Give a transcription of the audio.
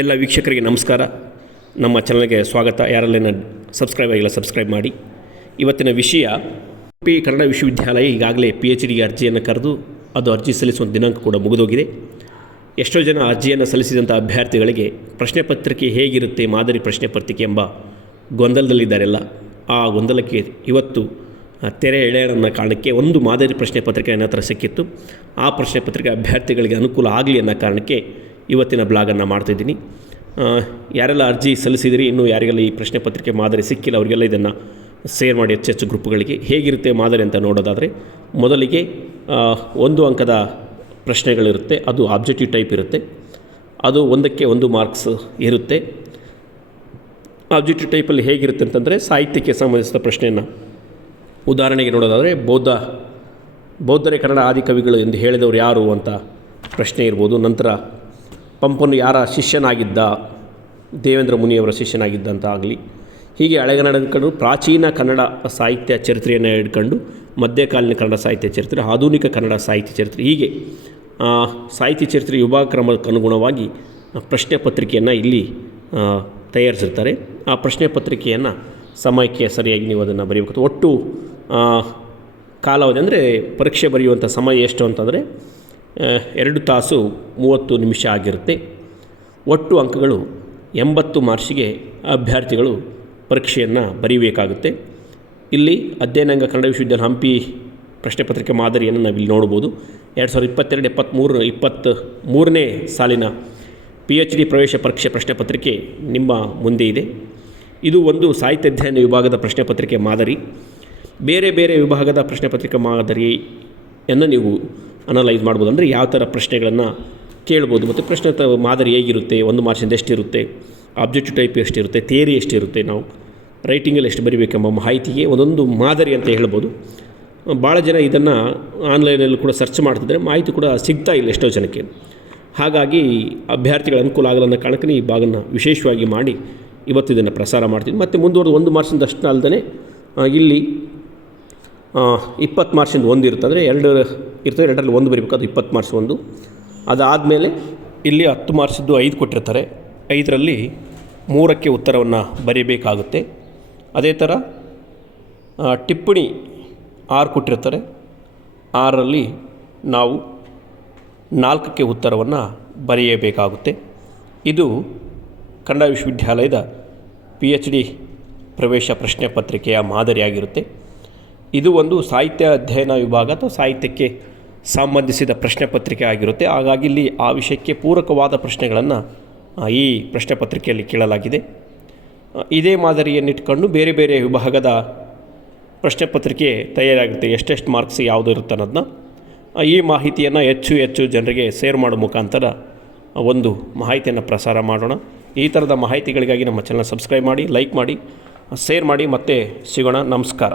ಎಲ್ಲ ವೀಕ್ಷಕರಿಗೆ ನಮಸ್ಕಾರ. ನಮ್ಮ ಚಾನಲ್ಗೆ ಸ್ವಾಗತ. ಯಾರಲ್ಲೇನ ಸಬ್ಸ್ಕ್ರೈಬ್ ಆಗಿಲ್ಲ, ಸಬ್ಸ್ಕ್ರೈಬ್ ಮಾಡಿ. ಇವತ್ತಿನ ವಿಷಯ ಪಿ ಕನ್ನಡ ವಿಶ್ವವಿದ್ಯಾಲಯ ಈಗಾಗಲೇ ಪಿ ಎಚ್ ಡಿಗೆ ಅರ್ಜಿಯನ್ನು ಕರೆದು ಅದು ಅರ್ಜಿ ಸಲ್ಲಿಸುವ ದಿನಾಂಕ ಕೂಡ ಮುಗಿದೋಗಿದೆ. ಎಷ್ಟೋ ಜನ ಅರ್ಜಿಯನ್ನು ಸಲ್ಲಿಸಿದಂಥ ಅಭ್ಯರ್ಥಿಗಳಿಗೆ ಪ್ರಶ್ನೆ ಪತ್ರಿಕೆ ಹೇಗಿರುತ್ತೆ, ಮಾದರಿ ಪ್ರಶ್ನೆ ಪತ್ರಿಕೆ ಎಂಬ ಗೊಂದಲದಲ್ಲಿದ್ದಾರೆಲ್ಲ. ಆ ಗೊಂದಲಕ್ಕೆ ಇವತ್ತು ತೆರೆ ಎಳೆಯನ್ನು ಕಾರಣಕ್ಕೆ ಒಂದು ಮಾದರಿ ಪ್ರಶ್ನೆ ಪತ್ರಿಕೆ ನನ್ನ ಸಿಕ್ಕಿತ್ತು. ಆ ಪ್ರಶ್ನೆ ಪತ್ರಿಕೆ ಅಭ್ಯರ್ಥಿಗಳಿಗೆ ಅನುಕೂಲ ಆಗಲಿ ಅನ್ನೋ ಕಾರಣಕ್ಕೆ ಇವತ್ತಿನ ಬ್ಲಾಗನ್ನು ಮಾಡ್ತಿದ್ದೀನಿ. ಯಾರೆಲ್ಲ ಅರ್ಜಿ ಸಲ್ಲಿಸಿದಿರಿ, ಇನ್ನೂ ಯಾರಿಗೆಲ್ಲ ಈ ಪ್ರಶ್ನೆ ಪತ್ರಿಕೆ ಮಾದರಿ ಸಿಕ್ಕಿಲ್ಲ, ಅವರಿಗೆಲ್ಲ ಇದನ್ನು ಸೇರ್ ಮಾಡಿ ಹೆಚ್ಚು ಹೆಚ್ಚು ಗ್ರೂಪ್ಗಳಿಗೆ. ಹೇಗಿರುತ್ತೆ ಮಾದರಿ ಅಂತ ನೋಡೋದಾದರೆ, ಮೊದಲಿಗೆ ಒಂದು ಅಂಕದ ಪ್ರಶ್ನೆಗಳಿರುತ್ತೆ, ಅದು ಆಬ್ಜೆಕ್ಟಿವ್ ಟೈಪ್ ಇರುತ್ತೆ. ಅದು ಒಂದಕ್ಕೆ ಒಂದು ಮಾರ್ಕ್ಸ್ ಇರುತ್ತೆ. ಆಬ್ಜೆಕ್ಟಿವ್ ಟೈಪಲ್ಲಿ ಹೇಗಿರುತ್ತೆ ಅಂತಂದರೆ, ಸಾಹಿತ್ಯಕ್ಕೆ ಸಂಬಂಧಿಸಿದ ಪ್ರಶ್ನೆಯನ್ನು ಉದಾಹರಣೆಗೆ ನೋಡೋದಾದರೆ, ಬೌದ್ಧ, ಬೌದ್ಧರೇ ಕನ್ನಡ ಆದಿಕವಿಗಳು ಎಂದು ಹೇಳಿದವರು ಯಾರು ಅಂತ ಪ್ರಶ್ನೆ ಇರ್ಬೋದು. ನಂತರ ಪಂಪನು ಯಾರ ಶಿಷ್ಯನಾಗಿದ್ದ, ದೇವೇಂದ್ರ ಮುನಿಯವರ ಶಿಷ್ಯನಾಗಿದ್ದ ಅಂತ ಆಗಲಿ, ಹೀಗೆ ಹಳೆಗನ್ನಡ ಹಿಡ್ಕೊಂಡು ಪ್ರಾಚೀನ ಕನ್ನಡ ಸಾಹಿತ್ಯ ಚರಿತ್ರೆಯನ್ನು ಹಿಡ್ಕೊಂಡು ಮಧ್ಯಕಾಲೀನ ಕನ್ನಡ ಸಾಹಿತ್ಯ ಚರಿತ್ರೆ, ಆಧುನಿಕ ಕನ್ನಡ ಸಾಹಿತ್ಯ ಚರಿತ್ರೆ, ಹೀಗೆ ಸಾಹಿತ್ಯ ಚರಿತ್ರೆ ವಿಭಾಗ ಕ್ರಮಕ್ಕೆ ಅನುಗುಣವಾಗಿ ಪ್ರಶ್ನೆ ಪತ್ರಿಕೆಯನ್ನು ಇಲ್ಲಿ ತಯಾರಿಸಿರ್ತಾರೆ. ಆ ಪ್ರಶ್ನೆ ಪತ್ರಿಕೆಯನ್ನು ಸಮಯಕ್ಕೆ ಸರಿಯಾಗಿ ನೀವು ಅದನ್ನು ಬರೀಬೇಕು. ಒಟ್ಟು ಕಾಲಾವಧಿ ಅಂದರೆ ಪರೀಕ್ಷೆ ಬರೆಯುವಂಥ ಸಮಯ ಎಷ್ಟು ಅಂತಂದರೆ ಎರಡು ತಾಸು ಮೂವತ್ತು ನಿಮಿಷ ಆಗಿರುತ್ತೆ. ಒಟ್ಟು ಅಂಕಗಳು ಎಂಬತ್ತು ಮಾರ್ಕ್ಸಿಗೆ ಅಭ್ಯರ್ಥಿಗಳು ಪರೀಕ್ಷೆಯನ್ನು ಬರೀಬೇಕಾಗುತ್ತೆ. ಇಲ್ಲಿ ಅಧ್ಯಯನಾಂಗ ಕನ್ನಡ ವಿಶ್ವವಿದ್ಯಾಲಯ ಹಂಪಿ ಪ್ರಶ್ನೆ ಪತ್ರಿಕೆ ಮಾದರಿಯನ್ನು ನಾವಿಲ್ಲಿ ನೋಡ್ಬೋದು. ಎರಡು ಸಾವಿರದ ಇಪ್ಪತ್ತೆರಡು ಎಪ್ಪತ್ತ್ಮೂರು ಇಪ್ಪತ್ತು ಮೂರನೇ ಸಾಲಿನ ಪಿ ಎಚ್ ಡಿ ಪ್ರವೇಶ ಪರೀಕ್ಷೆ ಪ್ರಶ್ನೆ ಪತ್ರಿಕೆ ನಿಮ್ಮ ಮುಂದೆ ಇದೆ. ಇದು ಒಂದು ಸಾಹಿತ್ಯ ಅಧ್ಯಯನ ವಿಭಾಗದ ಪ್ರಶ್ನೆ ಪತ್ರಿಕೆ ಮಾದರಿ. ಬೇರೆ ಬೇರೆ ವಿಭಾಗದ ಪ್ರಶ್ನೆ ಪತ್ರಿಕೆ ಮಾದರಿಯನ್ನು ನೀವು ಅನಲೈಸ್ ಮಾಡ್ಬೋದು ಅಂದರೆ ಯಾವ ಥರ ಪ್ರಶ್ನೆಗಳನ್ನು ಕೇಳ್ಬೋದು. ಮತ್ತು ಪ್ರಶ್ನೆ ಮಾದರಿ ಹೇಗಿರುತ್ತೆ, ಒಂದು ಮಾರ್ಕ್ಸಿಂದ ಎಷ್ಟಿರುತ್ತೆ ಆಬ್ಜೆಕ್ಟಿವ್ ಟೈಪ್ ಎಷ್ಟಿರುತ್ತೆ ಥಿಯರಿ ಎಷ್ಟಿರುತ್ತೆ, ನಾವು ರೈಟಿಂಗಲ್ಲಿ ಎಷ್ಟು ಬರಿಬೇಕೆಂಬ ಮಾಹಿತಿಗೆ ಒಂದೊಂದು ಮಾದರಿ ಅಂತ ಹೇಳ್ಬೋದು. ಭಾಳ ಜನ ಇದನ್ನು ಆನ್ಲೈನಲ್ಲಿ ಕೂಡ ಸರ್ಚ್ ಮಾಡ್ತಿದ್ರೆ ಮಾಹಿತಿ ಕೂಡ ಸಿಗ್ತಾ ಇಲ್ಲ ಎಷ್ಟೋ ಜನಕ್ಕೆ. ಹಾಗಾಗಿ ಅಭ್ಯರ್ಥಿಗಳ ಅನುಕೂಲ ಆಗಲ್ಲ ಅನ್ನೋ ಕಾರಣಕ್ಕೆ ಈ ಭಾಗನ ವಿಶೇಷವಾಗಿ ಮಾಡಿ ಇವತ್ತು ಇದನ್ನು ಪ್ರಸಾರ ಮಾಡ್ತೀನಿ. ಮತ್ತು ಮುಂದುವರೆದು ಒಂದು ಮಾರ್ಕ್ಸಿಂದ ಅಷ್ಟು ಅಲ್ಲದೆ ಇಲ್ಲಿ ಇಪ್ಪತ್ತು ಮಾರ್ಕ್ಸಿಂದ ಒಂದು ಇರುತ್ತೆ ಅಂದರೆ ಎರಡು ಇರ್ತದೆ, ಎರಡರಲ್ಲಿ ಒಂದು ಬರಿಬೇಕು, ಅದು ಇಪ್ಪತ್ತು ಮಾರ್ಚ್ ಒಂದು. ಅದಾದಮೇಲೆ ಇಲ್ಲಿ ಹತ್ತು ಮಾರ್ಕ್ಸಿದ್ದು ಐದು ಕೊಟ್ಟಿರ್ತಾರೆ. ಐದರಲ್ಲಿ ಮೂರಕ್ಕೆ ಉತ್ತರವನ್ನು ಬರೀಬೇಕಾಗುತ್ತೆ. ಅದೇ ಥರ ಟಿಪ್ಪಣಿ ಆರು ಕೊಟ್ಟಿರ್ತಾರೆ. ಆರರಲ್ಲಿ ನಾವು ನಾಲ್ಕಕ್ಕೆ ಉತ್ತರವನ್ನು ಬರೆಯಬೇಕಾಗುತ್ತೆ. ಇದು ಕನ್ನಡ ವಿಶ್ವವಿದ್ಯಾಲಯದ ಪಿ ಎಚ್ ಡಿ ಪ್ರವೇಶ ಪ್ರಶ್ನೆ ಪತ್ರಿಕೆಯ ಮಾದರಿಯಾಗಿರುತ್ತೆ. ಇದು ಒಂದು ಸಾಹಿತ್ಯ ಅಧ್ಯಯನ ವಿಭಾಗ ಅಥವಾ ಸಾಹಿತ್ಯಕ್ಕೆ ಸಂಬಂಧಿಸಿದ ಪ್ರಶ್ನೆ ಪತ್ರಿಕೆ ಆಗಿರುತ್ತೆ. ಹಾಗಾಗಿ ಇಲ್ಲಿ ಆ ವಿಷಯಕ್ಕೆ ಪೂರಕವಾದ ಪ್ರಶ್ನೆಗಳನ್ನು ಈ ಪ್ರಶ್ನೆ ಪತ್ರಿಕೆಯಲ್ಲಿ ಕೇಳಲಾಗಿದೆ. ಇದೇ ಮಾದರಿಯನ್ನಿಟ್ಕೊಂಡು ಬೇರೆ ಬೇರೆ ವಿಭಾಗದ ಪ್ರಶ್ನೆ ಪತ್ರಿಕೆ ತಯಾರಾಗುತ್ತೆ. ಎಷ್ಟೆಷ್ಟು ಮಾರ್ಕ್ಸ್ ಯಾವುದು ಇರುತ್ತೆ ಅನ್ನೋದನ್ನ ಈ ಮಾಹಿತಿಯನ್ನು ಹೆಚ್ಚು ಹೆಚ್ಚು ಜನರಿಗೆ ಸೇರ್ ಮಾಡೋ ಮುಖಾಂತರ ಒಂದು ಮಾಹಿತಿಯನ್ನು ಪ್ರಸಾರ ಮಾಡೋಣ. ಈ ಥರದ ಮಾಹಿತಿಗಳಿಗಾಗಿ ನಮ್ಮ ಚಾನಲ್ ಸಬ್ಸ್ಕ್ರೈಬ್ ಮಾಡಿ ಲೈಕ್ ಮಾಡಿ ಶೇರ್ ಮಾಡಿ ಮತ್ತೆ ಸಿಗೋಣ. ನಮಸ್ಕಾರ.